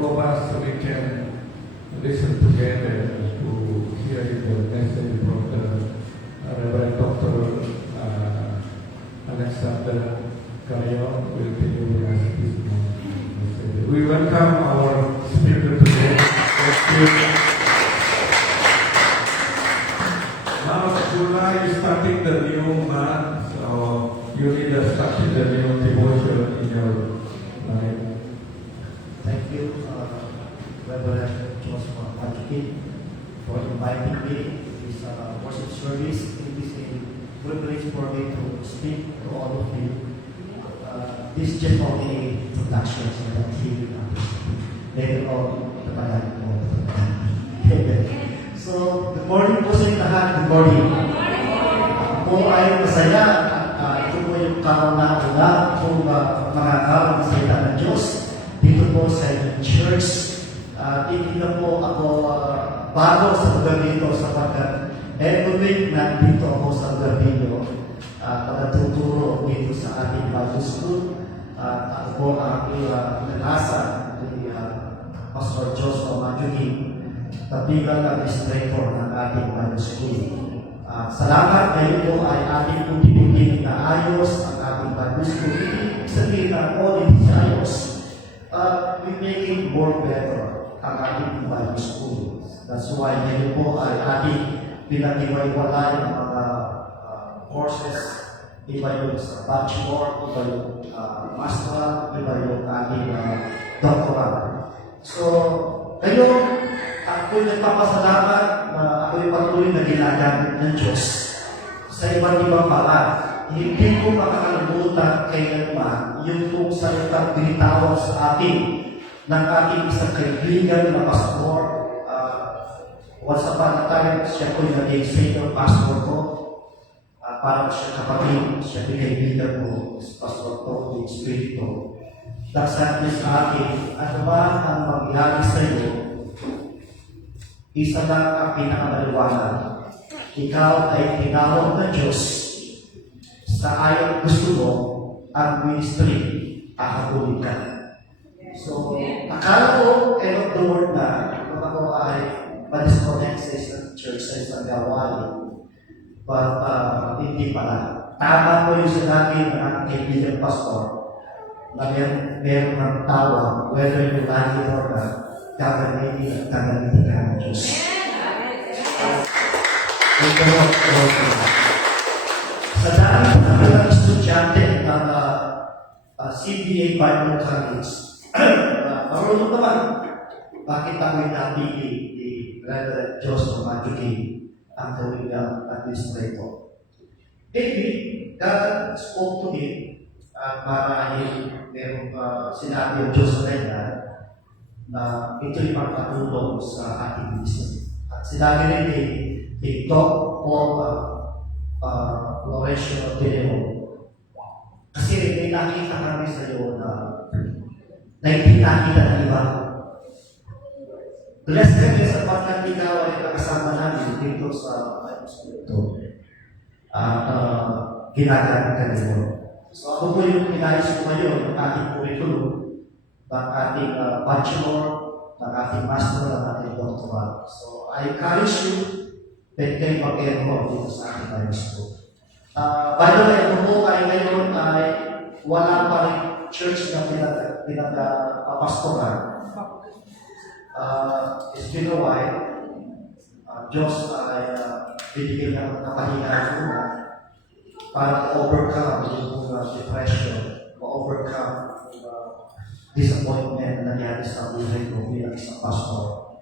all of us, we can listen together to hear the message from the Reverend Dr. Alexander Carayon will be giving us this morning. We welcome our speaker today. Thank you. Now, July is starting the new month, so you need to start the new devotion in your life. Thank you, Reverend Joseph Patrick, for inviting me to this worship service. It is a privilege for me to speak to all of you. This is just only a introduction so that you later on tapalan mo. So, good morning po sa inyo lahat. Good morning. Ako ay masaya at ito po yung kauna-una kung mga salita ng Diyos dito po sa church. Hindi na po ako bago sa lugar dito sapagkat every week nandito ako sa lugar dito pagkatuturo dito sa ating Bible School. Ako po ang inalasan ni Pastor Joseph Majuki na bilang administrator ng ating Bible School. Salamat ngayon po ay ating unti-unti na ayos ang ating Bible School. Ibig sabihin na all it is ayos. We make it more better ang ating Bible School. That's why ngayon po ay ating pinag-iwalay ang mga courses. Iba yung sa bachelor, iba yung master, iba yung ating doctoral. So, ngayon, ako'y nagpapasalamat na ako'y patuloy na ginagamit ng Diyos sa iba't ibang paraan. Hindi ko makakalimutan kailanman yung kung salitang binitawag sa atin ng ating isang kaibigan na pastor. Once upon a time, siya po yung naging senior pastor ko. Parang siya kapatid, siya pinaibigan ko, Pastor Tony Espiritu. Nagsabi sa akin, ano ba ang mangyari sa iyo? Isa lang ang pinakamaliwanag. Ikaw ay tinawag ng Diyos sa ayaw gusto mo ang ministry ahabulin ka. So, akala ko, end of the word na, kung ako ay ma-disconnect sa isang church, sa isang gawain. But hindi pala. Tama ko yung sinabi ng aking kaibigan pastor na meron ng tawag, whether you like it or not, gagamitin at gagamitin ka ng Diyos. Sa dami ng mga estudyante ng CBA Bible College, marunong naman bakit ako'y napili ni Reverend Joseph Majuki ang gawin ng administrator. Maybe, God spoke to him marahil merong sinabi yung Diyos sa kanya na ito'y makatulong sa ating ministry. At sinabi rin ni Dr. Paul Lorenzo de Leon. Kasi may nakita kami sa iyo na hindi nakita ng iba. Blessed kami sa pagkat ikaw ay nakasama namin dito sa Bible ginagamit ka nito. So ako po yung pinayos ko ngayon ng ating curriculum, ng ating bachelor, ng ating master, ng ating doctoral. So I encourage you, pwede kayo mag-enroll dito sa ating Bible School. By the way, ako po ay ngayon ay wala pa rin church na pinag-papastoran. It's been a while. Diyos ay bibigyan ng kapahingan ko na para overcome yung depression, overcome disappointment na nangyari sa buhay ko bilang isang pastor.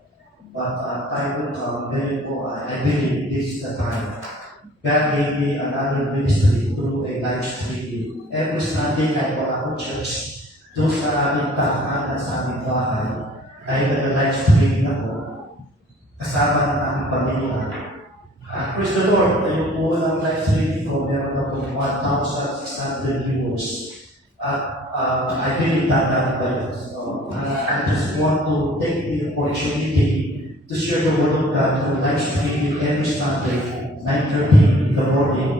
But time will come, very po, I believe this is the time. God gave me another ministry through a live streaming. Every Sunday night po ako church, doon sa aming tahanan, sa aming bahay, ay nag-live streaming ako, kasama ng aming pamilya. Praise the Lord, ayun po ng live streaming ko, meron na po 1,600 viewers. I believe that by us. So, I just want to take the opportunity to share the word of God through live streaming every Sunday, 9:30 in the morning.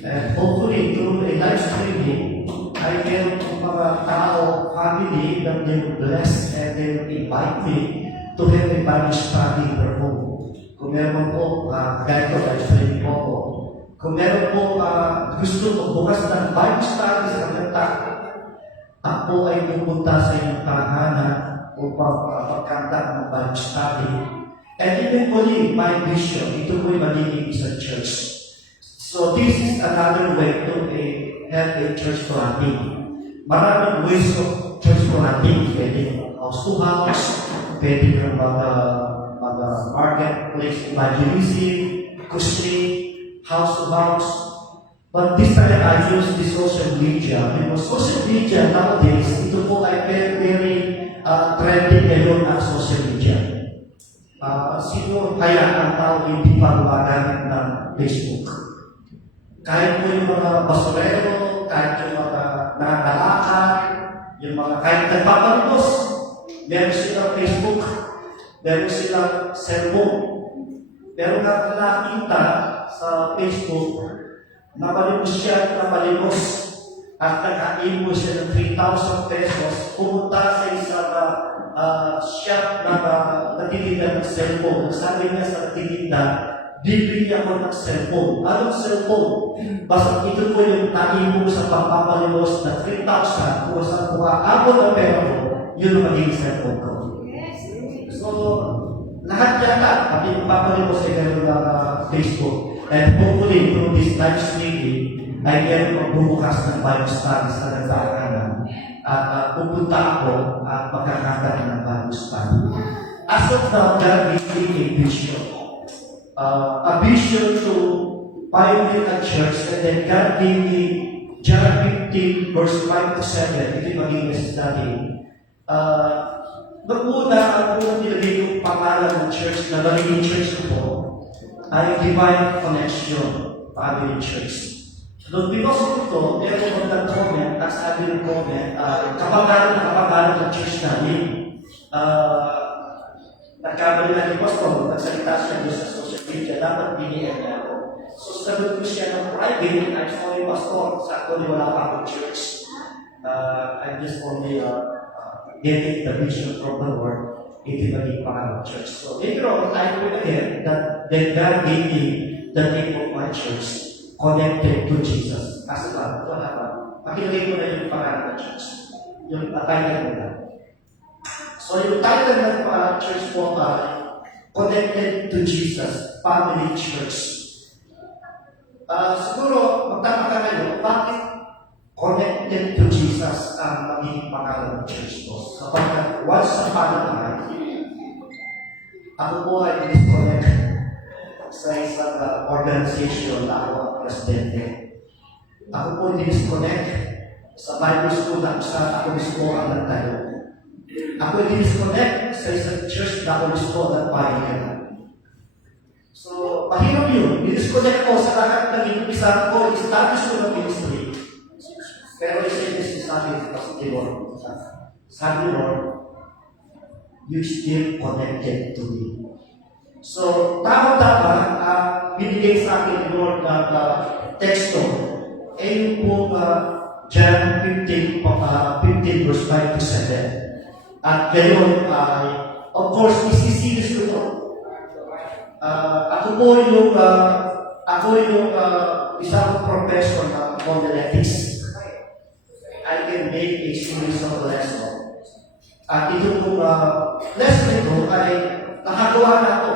And hopefully through a live streaming, ay meron kong mga tao, family, that they will bless and they will invite me to have a Bible study in their home. Kung meron po, gaya ko, Bible study po ako. Kung meron po gusto magbukas ng Bible study sa kanta, ako ay pupunta sa inyong tahanan upang magkanta ng Bible study. And eventually, my vision, ito po'y magiging isang church. So this is another way to have a church planting. Maraming ways of church planting. Pwede house to house, pwede kang marketplace evangelism, crusade, house to house. But this time I use the social media. Because social media nowadays, ito po ay very trending ngayon ang social media. Sino kaya ang tao hindi pa gumagamit ng Facebook? Kahit po yung mga basurero, kahit yung mga nangangalakad, yung mga kahit nagpapalimos, meron silang Facebook, meron silang cellphone. Pero nakita sa Facebook, napalimos siya, napalimos, at nag-aimos siya ng 3,000 pesos, pumunta sa isang shop na natitinda ng cellphone. Sabi niya sa natitinda, bibili ako ng cellphone. Anong cellphone? Basta ito po yung naimong sa pagpapalimos na 3,000 kung saan po aabot ang pera mo, yun ang magiging cellphone ko. So, lahat yata, pati yung papalimos ay gano'n na Facebook. And hopefully, through this live streaming, ay meron magbubukas ng Bible study sa nagdaanan. At pupunta ako at magkakanta ng Bible study. As of now, God gave me a vision. A vision to pioneer a church, and then God gave me John 15, verse 5 to 7. Ito yung magiging message natin. Nung una, ang unang nilagay yung pangalan ng church na magiging church ko po ay Divine Connection Family Church. Nung pinost ko ito, meron ng comment, at sabi ng comment, kapag ng church namin, nagkamali na ni Pastor, nagsalita siya doon sa social media, dapat binigyan niya ako. So, sagot ko siya ng private, I'm sorry, Pastor, sa ako wala pa akong church. I'm just only getting the vision from the Lord, hindi maging pangalang church. So, later on, I will again that God gave me the name of my church, connected to Jesus. Kasi ba, ito naman, pakilagay ko na yung pangalan ng church. Yung title mo na. So, yung title ng church po ay Connected to Jesus, Family Church. Siguro, magtataka kayo, bakit connected to Jesus ang magiging pangalan ng church po? Sapagkat once upon a time, ako po ay disconnect sa isang organization na ako ang presidente. Ako po disconnect sa Bible school na saan ako mismo ang nagtayo. Ako disconnect sa isang church na ako mismo ang nagpahinga. So, mahirap yun. Disconnect ko sa lahat ng inumpisa ko, establish ko ng ministry. Pero isa-isa sabi ni Lord, sabi Lord, you still connected to me. So, tama-tama, binigay sa akin ni Lord ng teksto, ay yung po John 15, verse 5 to 7. At gayon, of course, isisilis ko ito. Ako po yung isang professor ng homiletics. I can make a series of lessons. At ito po, lesson ito ay nakagawa na ako.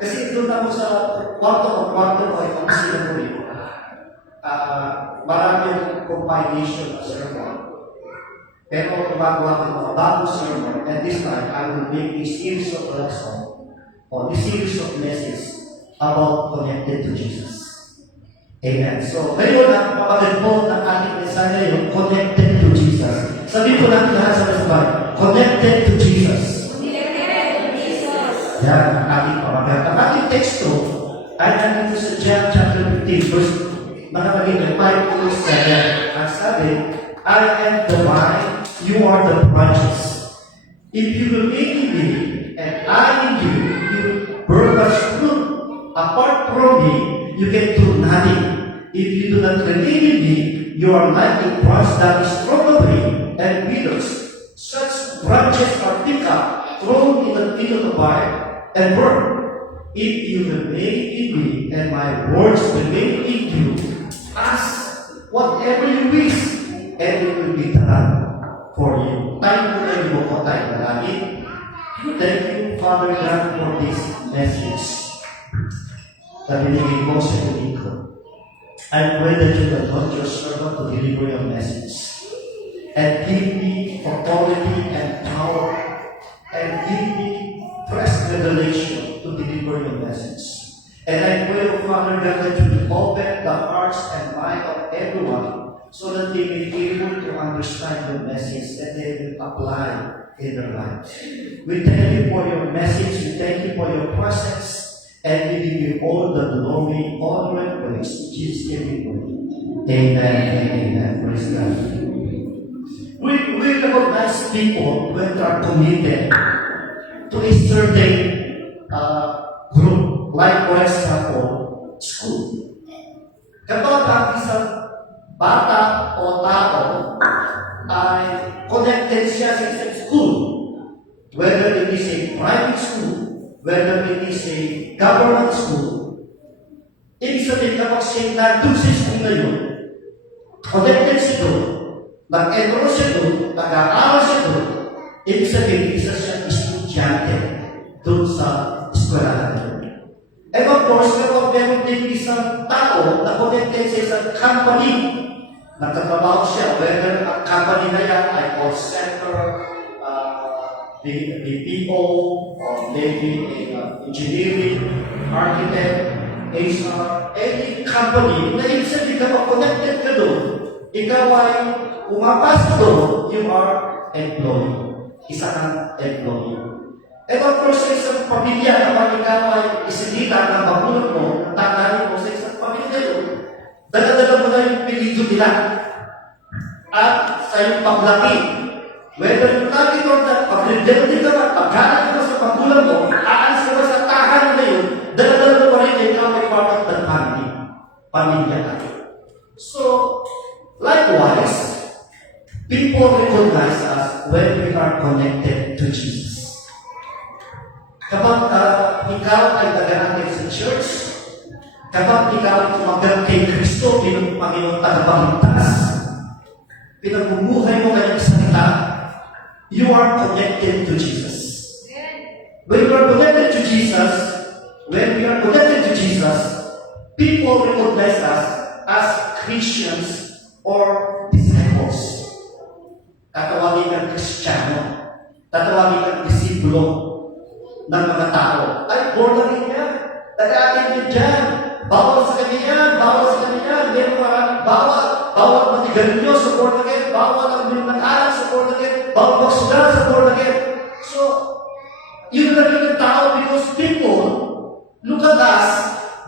Kasi doon ako sa kwarto ko ay pag-sila ko rin. Maraming compilation na sermon. Pero gumagawa ko mga bagong sermon, and this time, I will make a series of lessons or a series of messages about connected to Jesus. Amen. So, ngayon ang kapatid po ng ating mensahe ngayon, connected to Jesus. Sabihin po natin lahat sa sabay, connected to Jesus. Yan ang ating pamagat. Ang ating teksto ay nandito sa John chapter 15, verse mga 5 to 7. Ang sabi, I am the vine, you are the branches. If you will remain in me, and I in you, you will bear much fruit. Apart from me, you can do nothing. If you do not remain in me, you are like a branch that is and withers. Such branches are picked up, thrown into the fire, and burned. If you remain in me, and my words remain in you, ask whatever you wish, and it will be done for you. Tayo po na yung po tayo manalangin. Thank you, Father God, for this message na binigay mo sa ko. I pray that you will help your servant to deliver your message and give me authority and power and give me fresh revelation to deliver your message. And I pray, Father God, that you will open the hearts and mind of everyone so that they may be able to understand your message and they will apply in their lives. We thank you for your message. We thank you for your presence. And we give you all the glory, honor, and praise. In Jesus' name we pray. Amen and amen. Praise God. We recognize people when they are committed to a certain group, like for example, school. Kapag ang isang bata o tao ay connected siya sa isang school, whether it is a private school, whether it is a government school, ibig sabihin kapag siya nandun sa school na yun, connected siya doon, nag-enroll siya doon, nag-aaral siya doon, ibig sabihin, isa siyang estudyante doon sa eskwelahan na yun. And of course, kapag meron din isang tao na connected sa isang company, nagtatrabaho siya, whether ang company na yan ay call center, the people, or maybe engineering, architect, HR, any company, na ibig sabihin kapag connected ka doon, ikaw ay pumapasok doon, you are employee. Isa kang employee. And of course, sa isang pamilya, kapag ikaw ay isinita ng magulang mo, tatay mo sa isang pamilya doon, dala-dala mo na yung pilito nila. At sa iyong paglaki, whether yung lagi mo na pag-redemptive ka ba, paghanap ka ba sa magulang mo, aalis ka ba sa tahanan na yun, dala-dala mo pa rin ikaw ay part of the family. Pamilya ka. So, likewise, people recognize us when we are connected to Jesus. Kapag ikaw ay taga-atin sa church, kapag ikaw ay tumagal kay Kristo bilang Panginoon tagapagligtas, pinagmumuhay mo kanyang salita, you are connected to Jesus. When you are connected to Jesus, when we are connected to Jesus, people recognize us as Christians or disciples. Tatawagin ng Kristiyano, tatawagin ng disipulo ng mga tao. Ay, born again yan. Taga-atin din dyan. Bawal sa kanya yan, bawal sa kanya yan. Meron maraming bawal. Bawal matigalinyo sa born again. Bawal ang nag-aaral sa born again. Bawal magsugal sa born again. So, yun na rin ang tao because people look at us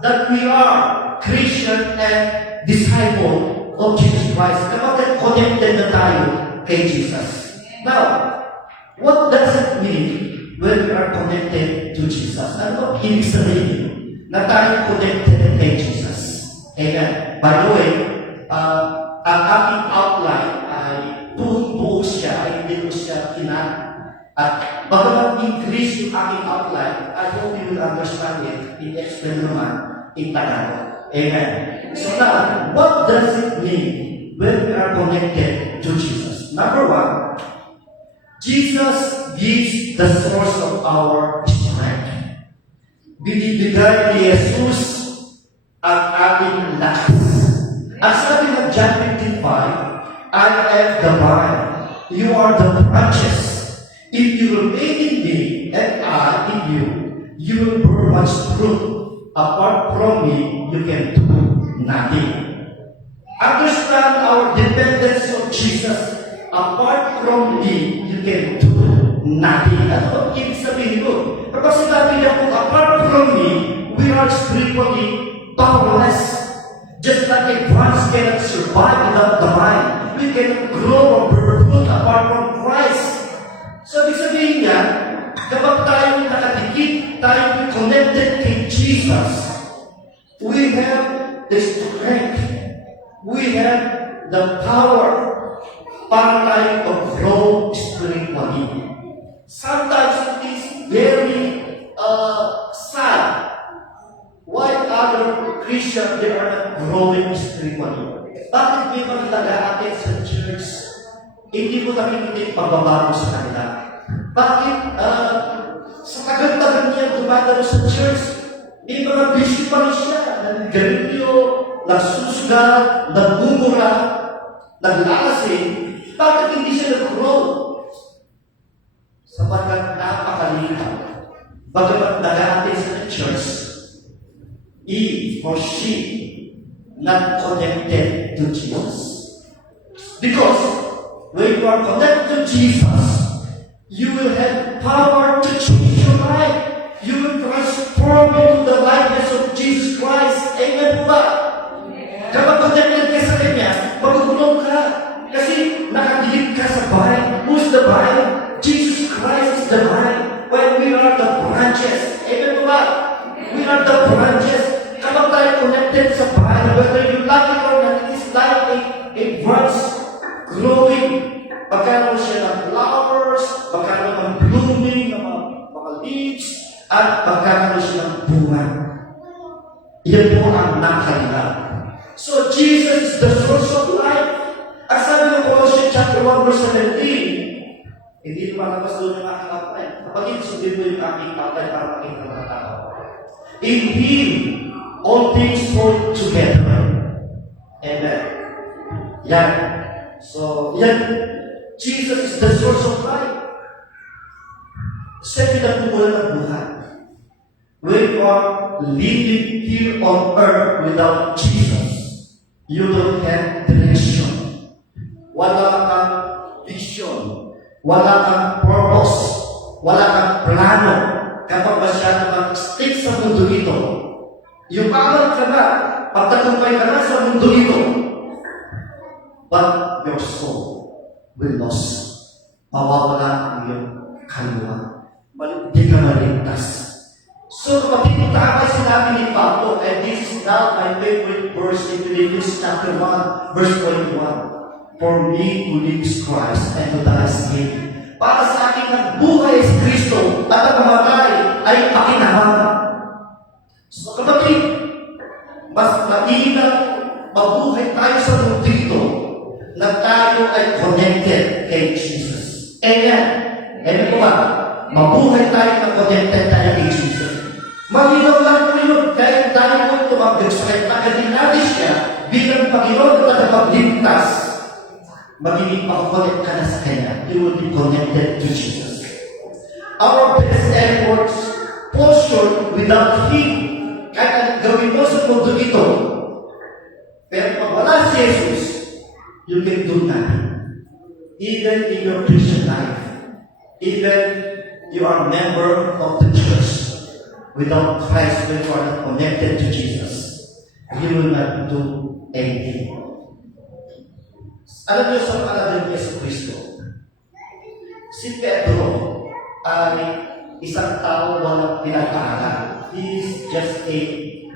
that we are Christian and disciple of Jesus Christ. Kapag connected na tayo kay Jesus. Now, what does it mean when we are connected to Jesus? Ano ba ibig sabihin na tayo connected kay Jesus? Amen. By the way, ang aking outline ay buong-buo siya, ay hindi ko siya kinan. At bagamat increase yung aking outline, I hope you will understand it. I-explain naman in Tagalog. Amen. So now, what does it mean when we are connected to Jesus? Number one, Jesus gives the source of our strength. Binibigay ni Jesus ang ating lakas. Ang sabi ng John 15:5, I am the vine, you are the branches. If you remain in me and I in you, you will bear much fruit. Apart from me, you can do nothing. Understand our dependence on Jesus. Apart from me, you can do nothing. That's what ibig sabihin ko. Kapag sinabi niya kung apart from me, we are spiritually powerless. Just like a branch cannot survive without the vine. We cannot grow or bear fruit apart from Christ. So, ibig sabihin niya, kapag tayo nakadikit, tayo connected kay Jesus, we have the strength, we have the power para tayo mag-grow spiritually. Sometimes it is very sad why other Christians, they are not growing spiritually. Bakit may mga nag-aatin sa church, hindi mo nakikita yung pagbabago sa kanila? Bakit sa tagal-tagal niya dumadalo sa church, may mga bisyo pa rin siya, nag-garilyo, nagsusugal, nagmumura, naglalasing. Bakit hindi siya nag-grow? Sapagkat napakalinaw. Bagamat nag-aatin sa church, he or she not connected to Jesus. Because when you are connected to Jesus, you will have power to change your life. You will transform into the likeness of Jesus Christ. Amen po ba? Kapag connected ka sa Kanya, magugulong ka. Kasi nakagilid ka sa vine. Who's the vine? Jesus Christ is the vine. When we are the branches. Amen po ba? We are the branches. Kapag tayo connected sa vine, whether you like it or not, it is like a branch growing. Magkaroon siya ng flowers, magkaroon ng blooming, ng mga leaves, at magkakaroon siya ng bunga. Yan po ang nakalina. So, Jesus is the source of life. Ang sabi ng Colossians chapter 1 verse 17, hindi lumalabas doon yung aking kapay. Kapag sundin mo yung aking kapay para makita ng tao. In Him, all things hold together. Amen. Yan. So, yan. Jesus is the source of life. Sa pinagmumulan ng buhay. When you are living here on earth without Jesus, you don't have direction. Wala kang vision. Wala kang purpose. Wala kang plano. Kapag masyado kang stick sa mundo ito, yung amal ka na, pagtagumpay ka na sa mundo ito, but your soul will lose. Mawawala ang iyong kaluluwa. Hindi ka maligtas. So, kapag tama sinabi ni Pablo, and this is now my favorite verse in Philippians chapter 1, verse 21. For me to live is Christ and to die is gain. Para sa akin ang buhay is Kristo at ang mamatay ay pakinabang. So, kapatid, mas mainam mabuhay tayo sa mundo ito na tayo ay connected kay Jesus. Amen. Amen po ba? Mabuhay tayo na connected tayo kay Jesus. Malinaw lang po yun dahil tayo po tumagdag sa kanya. Nagaling natin siya bilang Panginoon at tagapagligtas. Magiging pag-connect ka na sa kanya. You will be connected to Jesus. Our best efforts fall short without Him. Kahit anong gawin mo sa mundo ito, pero pag wala si Jesus, you can do nothing. Even in your Christian life, even you are a member of the church, without Christ, when you are not connected to Jesus, you will not do anything. Alam niyo sa pangalan ni Yesu Cristo, si Pedro ay isang tao walang pinag-aaral. He is just a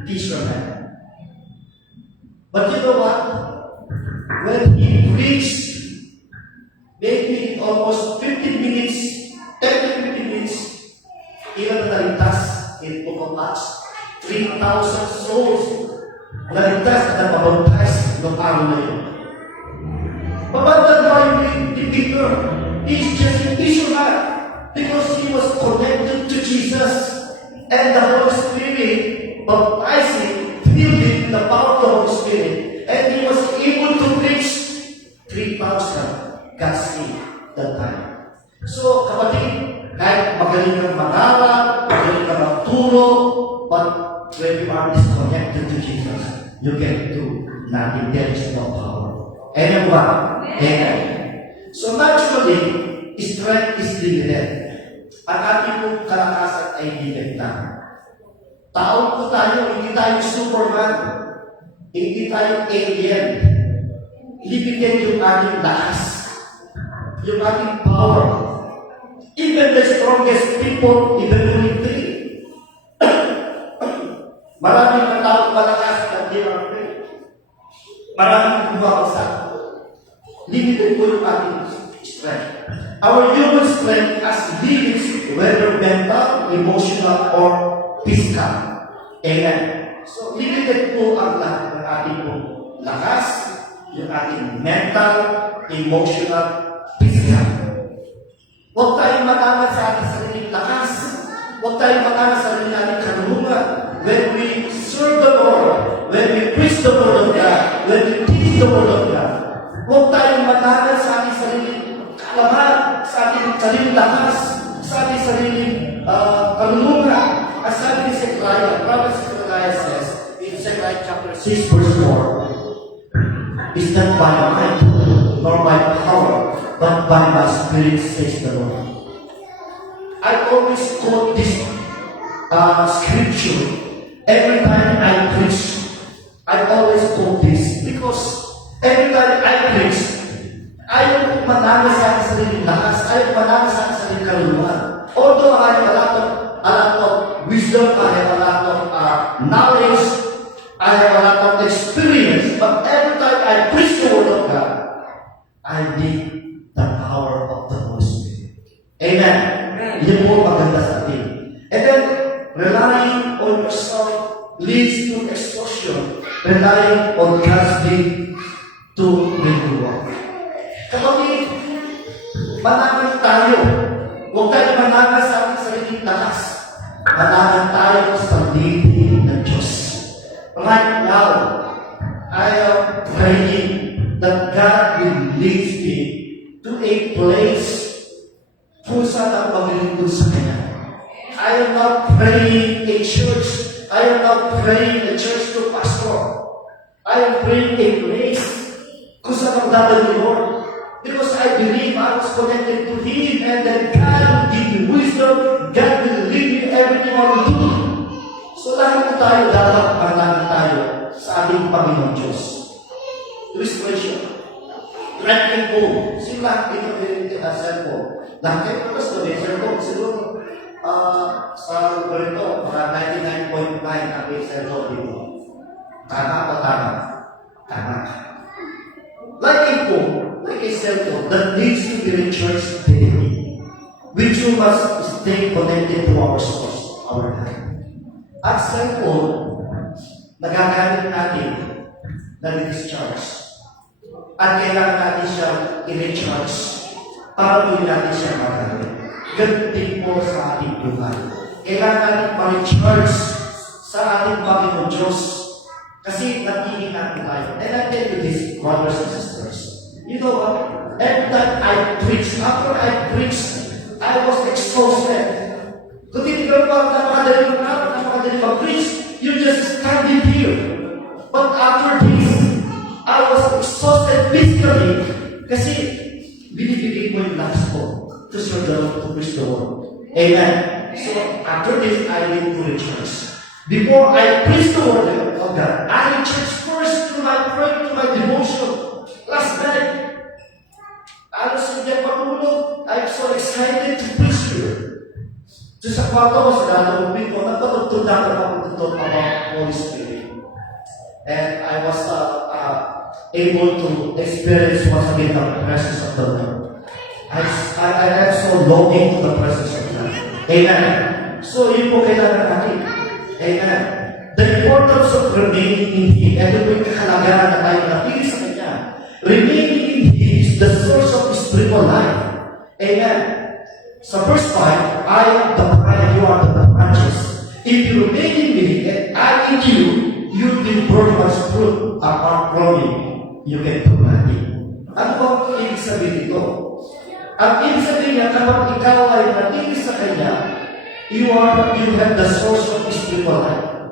fisherman. But you know what? When he preached, maybe almost 15 minutes, 10 to 15 minutes, ilan na naligtas in Book of Acts? 3,000 souls naligtas at napabaptize noong araw na yun. Babantag ba yung Peter? He's just a fisherman because he was connected to Jesus and the Holy Spirit baptized him, filled him with the power of the Holy Spirit, and he was able to reach 3,000 God's saved that time. So, kapatid, kahit magaling kang mag-aral, magaling kang magturo, but when you are disconnected to Jesus, you can do nothing. There is no power. Amen ba? Amen. So, naturally, strength is limited. Ang ating pong kalakasan ay limited na. Tao po tayo, hindi tayo Superman. Hindi tayo alien. Limited yung ating lakas. Yung ating power. Even the strongest people, even will fail. Maraming katawang malakas na they are fail. Maraming bumabagsak. Limited po yung ating our human strength as limits, whether mental, emotional, or physical. Amen. So, limited po ang lahat ng ating po lakas, yung ating mental, emotional, physical. Huwag tayong matangan sa ating sariling lakas. Huwag tayong matangan sa sariling ating karunungan. When we serve the Lord, when we preach the Word of God, when we teach the Word of God, huwag tayong matangan sa ating sariling kaalaman, sa ating sariling lakas, sa ating sariling karunungan. As sabi ni Zechariah, Prophet Zechariah says, in Zechariah chapter 6, verse 4, it's not by might, nor by power, but by my Spirit, says the Lord. I always quote this scripture every time I preach. I always quote this because every time I preach, ayaw manalo sa aking sariling lakas, ayaw manalo sa aking sariling kaluluhan. Although I have a lot of wisdom, I have a lot of knowledge, I have a lot of experience, but every time I preach the Word of God, I need the power of the Holy Spirit. Amen. Yun po maganda sa atin. And then, relying on yourself leads to exhaustion. Relying on God's lead to renewal. Kapag manangan tayo, huwag tayo manangan sa ating sariling lakas. Manangan tayo sa leading ng Diyos. Right now, I am praying that God will lead me to a place kung saan ang maglilingkod sa Kanya. I am not praying a church. I am not praying a church to pastor. I am praying a place kung saan ang dadal ni Lord. Because I believe I was connected to Him and that God will give me wisdom. God will lead me everything I will do. So lahat po tayo dapat manalangin tayo sa ating Panginoon Diyos. Illustration. Tracking po. Sila dito din sa cellphone. Lahat kayo mas doon yung cellphone. Siguro sa lugar ito, mga 99.9 ang yung cellphone dito. Tama o tama? Tama. Like a phone, like a cellphone that needs to be recharged daily. Which you must stay connected to our source, our life. At cellphone, nagagamit natin na discharge. At kailangan natin siyang i-recharge para tuloy natin siya magamit. Ganun din po sa ating buhay. Kailangan natin ma-recharge sa ating Panginoon Diyos kasi naghihingan tayo. And I tell you this, brothers and sisters, you know what? Every time I preach, after I preach, I was exhausted. Kung hindi ka ba napakadali mag-preach, you just standing here. But after this, I was exhausted physically kasi binibigay mo yung lakas ko to serve the Lord, to preach the Word. Amen. So, after this, I need to recharge. Before I preach the Word of God, I recharge first through my prayer, through my devotion. Last night, alas hindi ako matulog. I'm so excited to preach here. So, sa kwarto ko, sa lalawin ko, nagpatugtog na ako about Holy Spirit. And I was able to experience once again the presence of the Lord. I am so longing to the presence of God. Amen. So, yun po kailangan natin. Amen. The importance of remaining in Him. Ito po yung kahalagahan na tayo natili sa Kanya. Remaining in Him is the source of spiritual life. Amen. Sa verse 5, I am the vine, you are the branches. If you remain in me, and I in you, you will bear much fruit. Apart from me, you can do nothing. Ano ba ang ibig sabihin ito? Ang ibig sabihin niya, kapag ikaw ay natili sa Kanya, you have the source of spiritual life.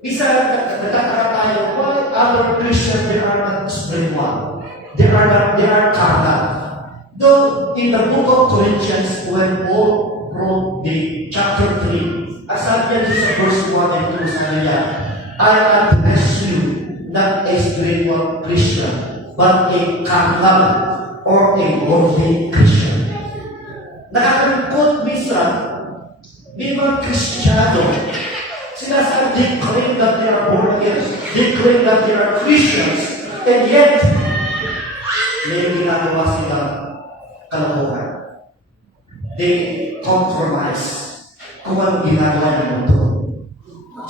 Isa, nagtataka tayo, why other Christians, they are not spiritual? They are carnal. Though, in the book of Corinthians, when Paul wrote the chapter 3, as sabi niya sa verse 1 and 2, sabi niya, I address you, not a spiritual Christian, but a carnal or a worldly Christian. Nakakalungkot minsan, may mga Kristiyano, sinasabi, they claim that they are born again, they claim that they are Christians, and yet, may ginagawa sila kalokohan. They compromise kung ano ginagawa ng mundo.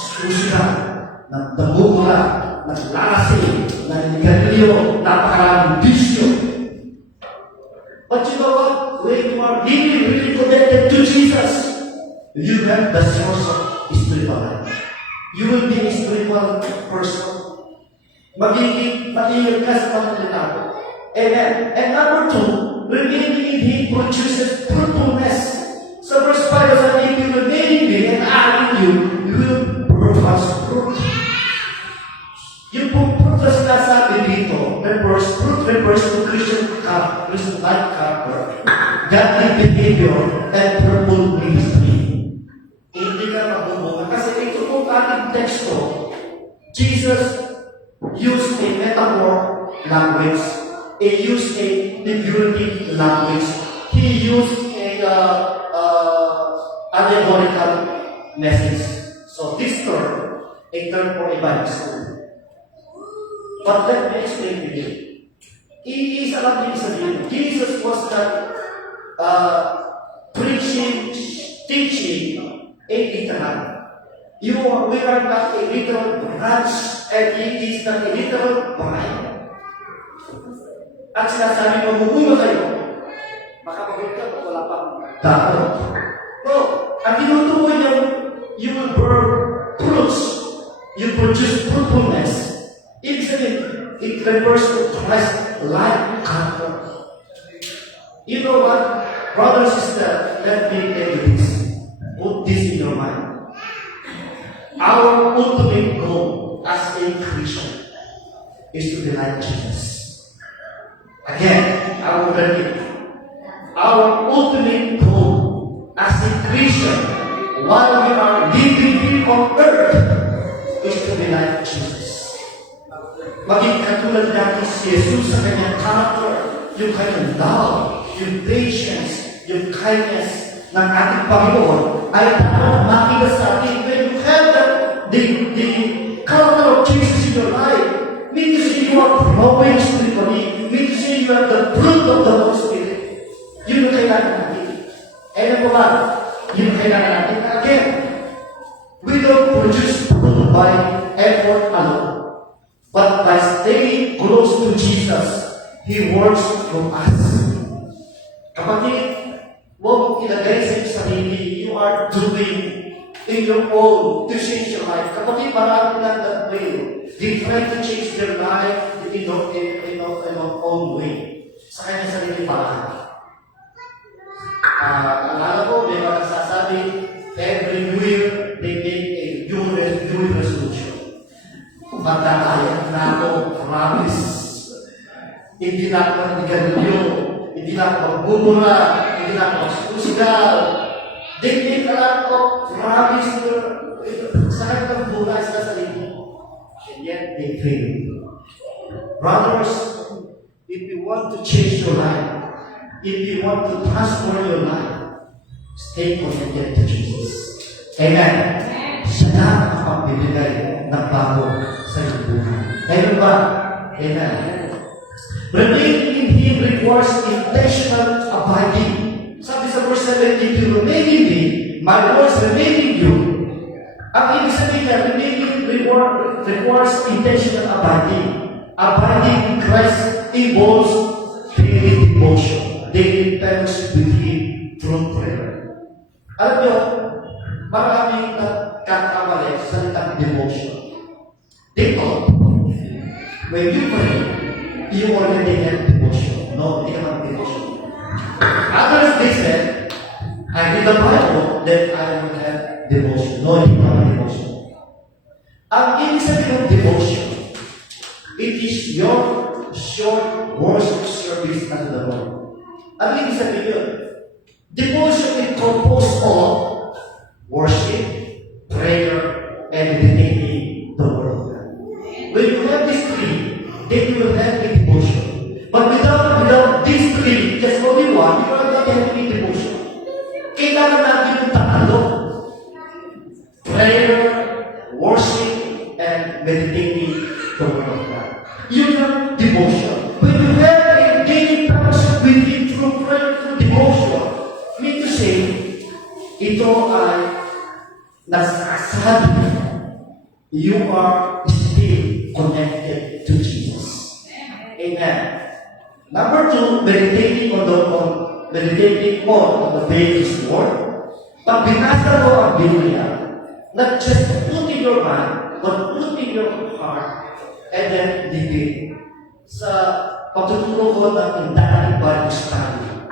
Susika, nagdamura, naglalasing, nagnigarilyo, napakaraming bisyo. But you know what? When you are really connected to Jesus, you have the source of spiritual life. You will be a spiritual person. Magiging ka sa pagkakita. Amen. And number two, remaining in Him produces fruitfulness. So verse 5 says, if you remain in me and I in you, you will produce fruit. Yung fruit na sinasabi dito, fruit refers to Christian life character, godly behavior, and fruitful ministry. Hindi ka mabubuhay. Kasi ito po ating teksto, Jesus used a metaphor language. He used a figurative language. He used a allegorical message. So this term, a term for a Bible school. But let me explain to you. Alam niyo sabihin, Jesus was not preaching, teaching a literal. We are not a literal branch, and He is not a literal vine. At sinasabi mo, bubunga kayo. Makapagod ka kung wala pang dahon. No, ang tinutukoy niya, you will bear fruits. You produce fruitfulness. Ibig sabihin, it refers to Christ-like character. You know what? Brothers and sisters, let me tell you this. Put this in your mind. Our ultimate goal as a Christian is to be like Jesus. Again, I will repeat. Our ultimate goal as a Christian while we are living here on earth is to be like Jesus. Maging katulad natin si Jesus sa kanyang character, yung kanyang love, yung patience, yung kindness ng ating Panginoon ay dapat makita sa atin. When you have the character of Jesus in your life, mean to say you are growing spiritually, mean to say you have the fruit of the Holy Spirit. Yun ang kailangan natin. Ano po ba? Yun ang kailangan natin. Again, we don't produce fruit by effort alone. But by staying close to Jesus, He works from us. Kapatid, huwag ilagay sa iyong sarili, you are doing in your own to change your life. Kapatid, marami lang that way. They try to change their life in their own way. Sa kanyang sarili paraan. Alala ko, may mga nasasabi, every New Year, they make a New Year resolution. Magkakayat na ako, promise. Hindi na ako manigarilyo, hindi na ako magbubura, hindi na ako magsusigaw. They make a lot of promise sa kanilang buhay sa sarili. And yet, they fail. Brothers, if you want to change your life, if you want to transform your life, stay connected to Jesus. Amen. Siya na ang pagbibigay ng bago sa iyong buhay. Amen ba? Amen. Remaining in Him requires intentional abiding. Sabi sa verse 7, if you remain in me, my words remain in you. Ang ibig sabihin na remaining requires intentional abiding. Abiding in Christ involves daily devotion, daily fellowship with Him through prayer. Alam niyo, maraming nagkakamali sa salitang devotion. They thought, when you pray, you already have devotion. No, hindi ka mag-devotion. Others, they said, I read the Bible, then I will have devotion. No, hindi ka mag-devotion. Ang ibig sabihin ng devotion, it is your short worship service unto the Lord. Ang ibig sabihin yun, devotion is composed of worship, prayer, and meditating the Word of God. When you have these three, then you will have a devotion. But without these three, just only one, you are not having a devotion. Kailangan natin yung tatlo. Prayer, worship, and meditating the Word of God. Yun ang devotion. When you have a daily fellowship with Him through prayer, ito ay nagsasabi you are still connected to Jesus. Amen. Number two, meditating on the faith's word. Pag binasa mo ang Biblia, not just put in your mind, but put in your heart, and then live it. Sa pagtuturo ko ng Indanic Bible Study,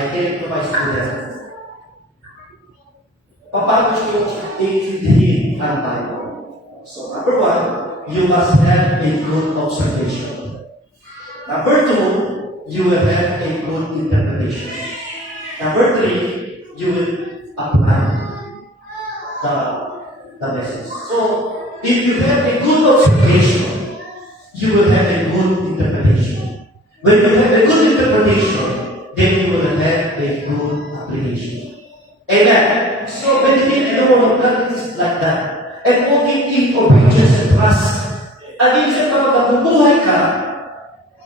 I tell it to my students, paano siya intindihin ang Bible? So, number one, you must have a good observation. Number two, you will have a good interpretation. Number three, you will apply the message. So, if you have a good observation, you will have a good interpretation. When you have a good interpretation, then you will have a good application. Amen. So, meditate in the Word of God is like that. And walking in obedience and trust. At minsan kapag nabubuhay ka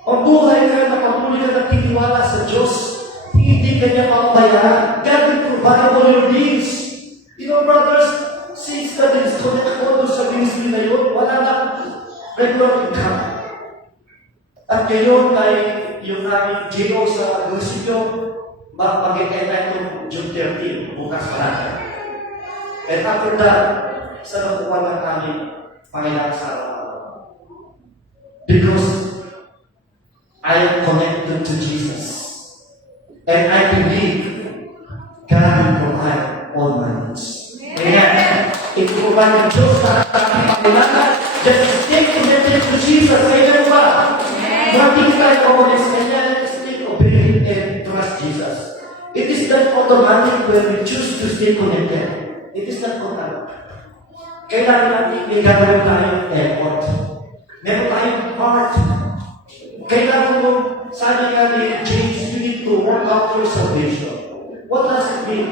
na patuloy ka nagtitiwala sa Diyos, hindi ka niya makabayaran. God will provide all your needs. You know, brothers, since ka disconnect ako sa ministry na yun, wala na regular income. At ngayon ay yung aming GO sa munisipyo, mag-event ng June 30, bukas pa natin. And after that, sa nakuha ng aming Panginoon sa araw-araw. Because I am connected to Jesus. And I believe God will provide all my needs. Amen. If you provide the Diyos sa ating Panginoon, just stay connected to Jesus. Amen ba? Nothing like honest and then stay obedient and trust Jesus. It is not automatic when we choose to stay connected. It is not automatic. Kailangan natin may gagawin tayong effort. Meron tayong heart. Kailangan mo, sabi nga ni James, you need to work out your salvation. What does it mean?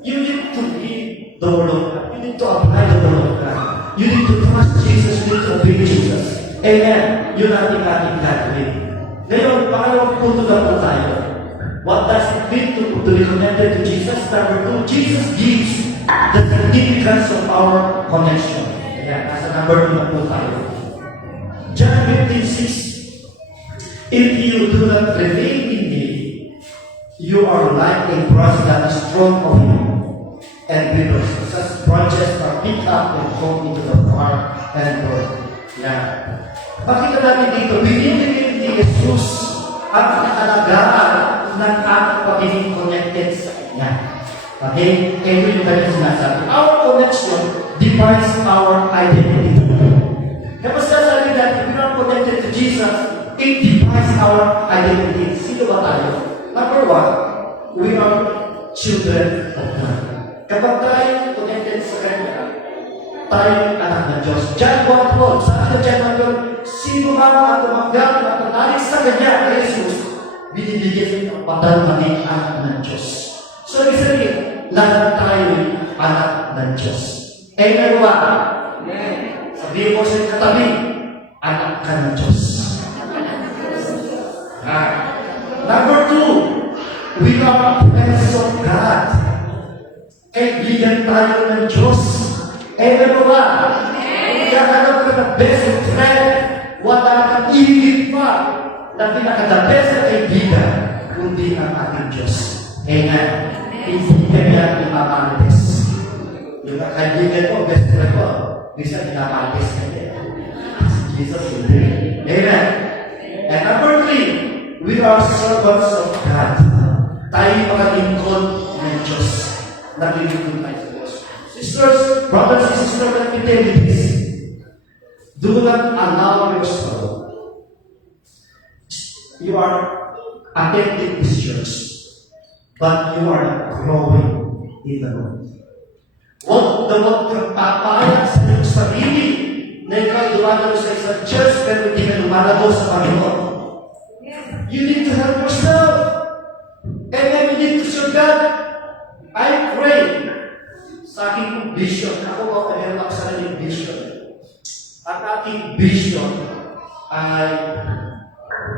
You need to read the Word of God. You need to apply the Word of God. You need to trust Jesus. You need to obey Jesus. Amen. Yun natin gagawin. Ngayon, paano putugan po tayo? What does it mean to be connected to Jesus? Number two, Jesus gives the significance of our connection. Ayan, nasa number 2 na po tayo. John 15:6, if you do not remain in me, you are like a branch that is strong of you, and withers. Such branches are picked up and thrown into the fire and burned. Yan. Pakita natin dito, binibigay ni Jesus ang kaalagaan ng ating pagiging connected sa Kanya. Okay? Every time sinasabi, our connection defines our identity. Kapag sasabi natin, we are connected to Jesus, it defines our identity. Sino ba tayo? Number one, we are children of God. Kapag tayo connected sa Kanya, tayo anak ng Diyos. John 1:12, sabi sa John 1:12, sino man ang tumanggap at nanalig sa Kanya, kay Jesus, binibigyan ng patang maging anak ng Diyos. So, ibig sabihin, lahat tayo anak ng Diyos. Amen ba? Amen. Sabihin mo sa katabi, anak ka ng Diyos. Number 2, we are friends of God. Kaibigan tayo ng Diyos. Amen ba? Kakaroon ka ng best friend, wala kang iigit pa na pinaka-the best na kaibigan, kundi ang ating Diyos. Amen. Hindi ka niya ipapalites. Yung kaibigan ko, best friend ko, minsan pinapalites ka niya. Jesus hindi. Amen. And number 3, we are servants of God. Tayo makalingkod ng Diyos. Naglilingkod tayo sa Diyos. Sisters, brothers and sisters, let me tell you this. Do not allow yourself. You are attending this church, but you are not growing in the Lord. Huwag kang papayag sa iyong sarili na ikaw lumalago sa isang church pero hindi ka lumalago sa Panginoon. You need to help yourself. And then you need to serve God. I pray sa aking vision. Ako meron ako sa aking vision. Ang aking vision ay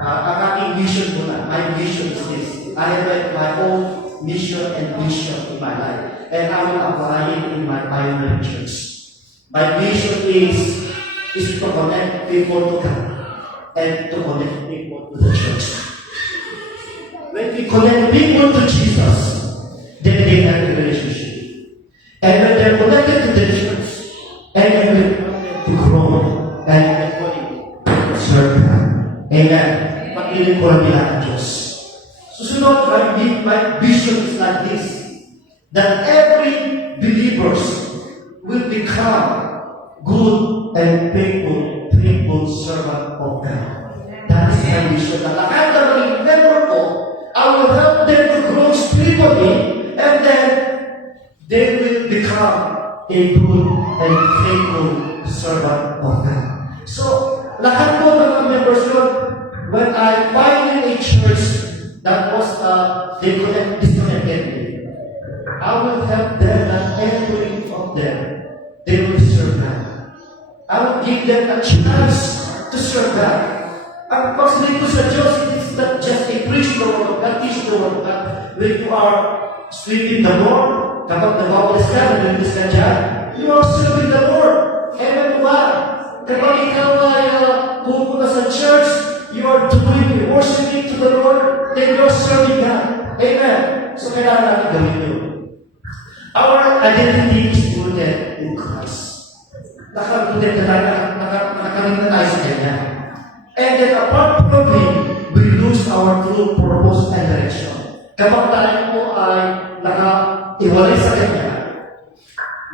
ang aking vision muna. My vision is this. I have my own mission and vision in my life. and I will apply it in my primary church. My mission is to connect people to God and to connect people to the church. When we connect people to Jesus, then they have a relationship. And when they're connected to the church, and then we're connected to grow and equally serve God. Amen. Pag-iling ko lang bilang ang Diyos. Susunod, my vision is like this, that every believers will become good and faithful servant of God. That is my vision. Na kahit na maging member ko, I will help them to grow spiritually, and then they will become a good and faithful servant of God. So, lahat po ng mga members yun, when I find in a church that was disconnected, I will help them that every of them, they will serve God. I will give them a chance to serve God. Ang pagsalit ko sa Diyos, it is not just a preach the word of God, teach the word of God. When you are sweeping the Lord, kapag nabawalis ka, nabawalis ka dyan, you are serving the Lord. Amen ba? Kapag ikaw ay pupunta sa church, you are doing worshiping to the Lord, then you are serving God. Amen. So kailangan natin gawin yun. Our identity is rooted in Christ. Nakakamit na tayo sa Kanya. And then apart from Him, we lose our true purpose and direction. Kapag tayo po ay nakaiwalay sa Kanya,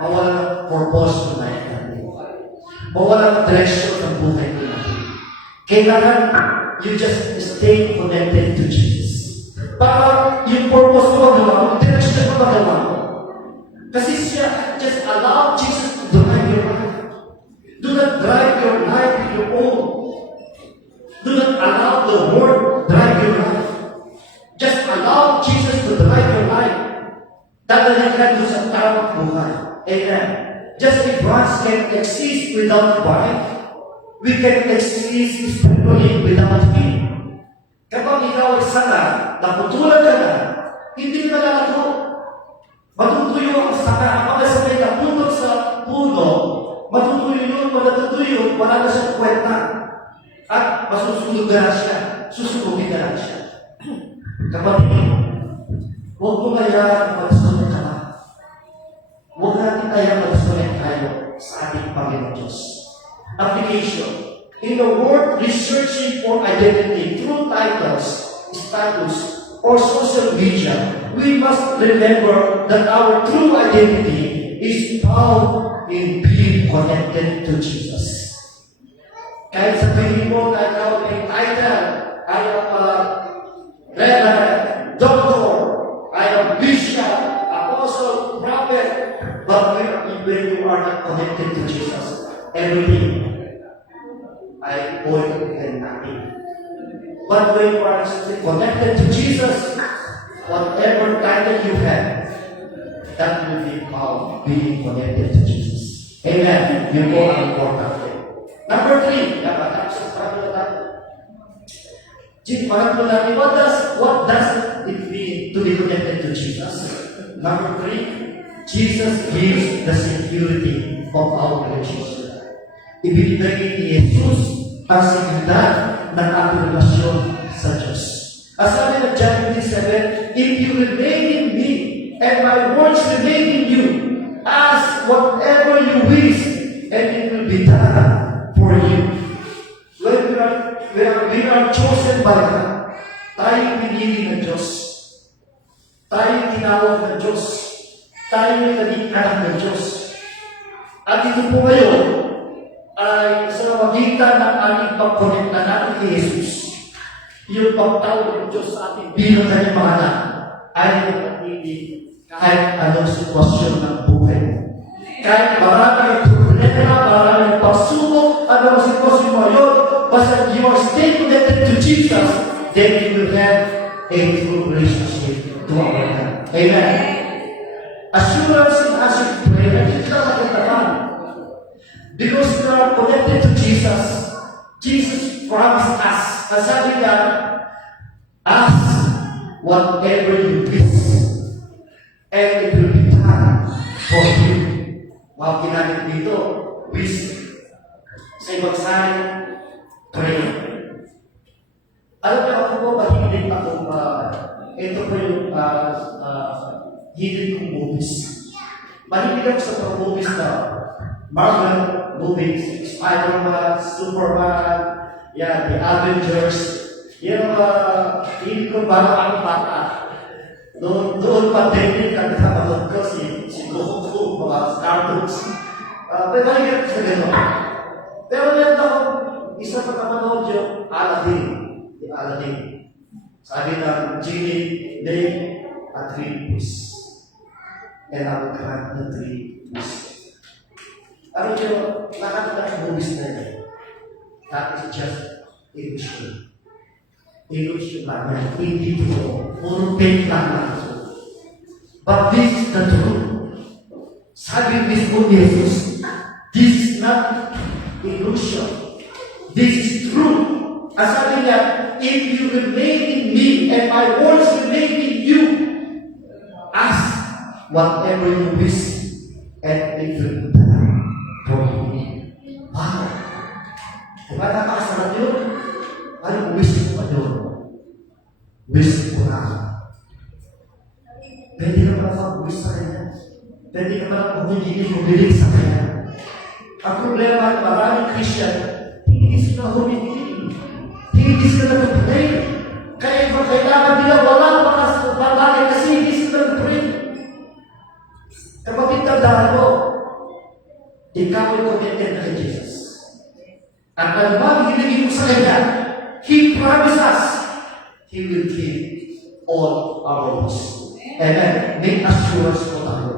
mawala ng purpose ng life natin. Mawala ng direction ng buhay natin. Kailangan you just stay connected to Jesus. Para yung purpose mo magawa mo, direction mo magawa mo. Kasi siya, just allow Jesus to drive your life. Do not drive your life with your own. Do not allow the world drive your life. Just allow Jesus to drive your life. Dadalhin ka doon sa tamang buhay. Amen. Just if once can exist without wife, we can exist spiritually without Him. Kapag ikaw ay sana, naputulan ka na, hindi na lalago. Matutuyo ang saka, kapag sabay na putok sa puno, matutuyo yun, matatutuyo, wala na siyang kwenta. At masusunod na siya, susubugin na siya. Kapatid, huwag mo kaya mag-disconnect ka na. Huwag natin kaya mag-disconnect tayo sa ating Panginoon Diyos. Application. In the world researching for identity through titles, status, or social media, we must remember that our true identity is found in being connected to Jesus. Kahit sabihin mo na ikaw ay title, I am a reverend, doctor, I am bishop, apostle, prophet, but when you are not connected to Jesus, everything I owe and nothing. But when you are connected to Jesus, whatever title you have, that will be found being connected to Jesus. Amen. You go ang important. Number 3, dapat tapos sa pangatlo natin. What does it mean to be connected to Jesus? Number 3, Jesus gives the security of our relationship. Ibinibigay ni Jesus ang seguridad ng ating relasyon sa Diyos. As sabi ng John 15:7, if you remain in me, and my words remain in you, ask whatever you wish, and it will be done for you. When we are chosen by God, tayo pinili ng Diyos. Tayo tinawag ng Diyos. Tayo naging anak ng Diyos. At ito po ngayon ay sa magitan ng ating pag-connect na natin kay Jesus. Yung pagtawag ng Diyos sa ating bilang kanyang mga anak ay manatili kahit anong sitwasyon ng buhay. Kahit maraming problema, maraming pagsubok, anong sitwasyon mo yun, basta you are still connected to Jesus, then you will have a true relationship to our God. Amen. Assurance in answered prayer, hindi ka magkataman. Because we are connected to Jesus, Jesus promised us, sabi niya, ask whatever you wish, and it will be done for Him. Wow, ginamit dito, wisdom. Sa ibang side, prayer. Alam niyo ako po, mahilig ako, ito po yung hilig kong movies. Mahilig ako sa mga movies na Marvel movies, Spider-Man, Superman, The Avengers. Yan ang hilig ko bago ako bata. Doon pa din nagkakaroon ko si Goku, mga cartoons. Pero mahilig ako sa gano'n. Pero meron ako, isa pa kapanood yung Aladdin. Yung Aladdin. Sabi ng genie, name a three wish. And I will grant the three wishes. Ano yung lahat ng movies na yun? That is just illusion. Illusion lang yan. Hindi po. Puro fake lang lang. But this is the truth. Sabi mismo ni Jesus, this is not illusion. This is truth. Ang sabi niya, if you remain in me and my words remain in you, ask whatever you wish and it will be done for you. Wow! Diba napakasarap yun? Anong wish mo pa yun? Wish ko na. Pwede naman ako wish sa kanya. Pwede naman ako humiling sa kanya. Ang problema, maraming Christian, hindi sila humiling. Hindi sila nag-pray. Kaya kung kailangan nila, wala bagay kasi hindi sila nag-pray. Kapag tandaan mo, ikaw ay connected na kay Jesus. At alamang hinagin mo sa Kanya, He promises He will give all our needs. Amen. Make assurance po tayo.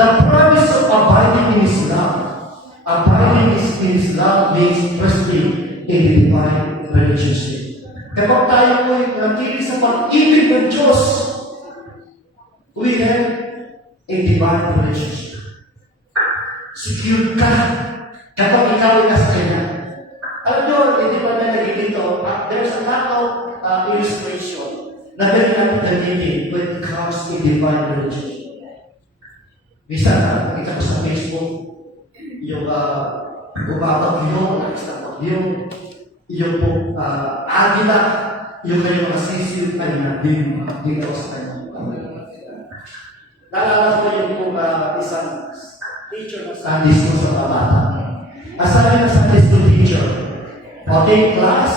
The promise of abiding in His love. Abiding in His love means trusting in the divine relationship. Kapag tayo po ay nakikinig sa pag-ibig ng Diyos, we have a divine relationship. Secure ka kapag ikaw ay nasa Kanya. Alam nyo, hindi pa na nagiging ito, there's a lot of illustration na very napagalitin when it comes to divine relationship. Bisa na, nakita ko sa Facebook, yung umatag yung po, agila, yung kanyang mga sisiw ay nabing dito sa kanyang kamay. Naalala ko yung po isang teacher ng Sunday school sa kabata. Asabi ng Sunday school teacher, okay, class,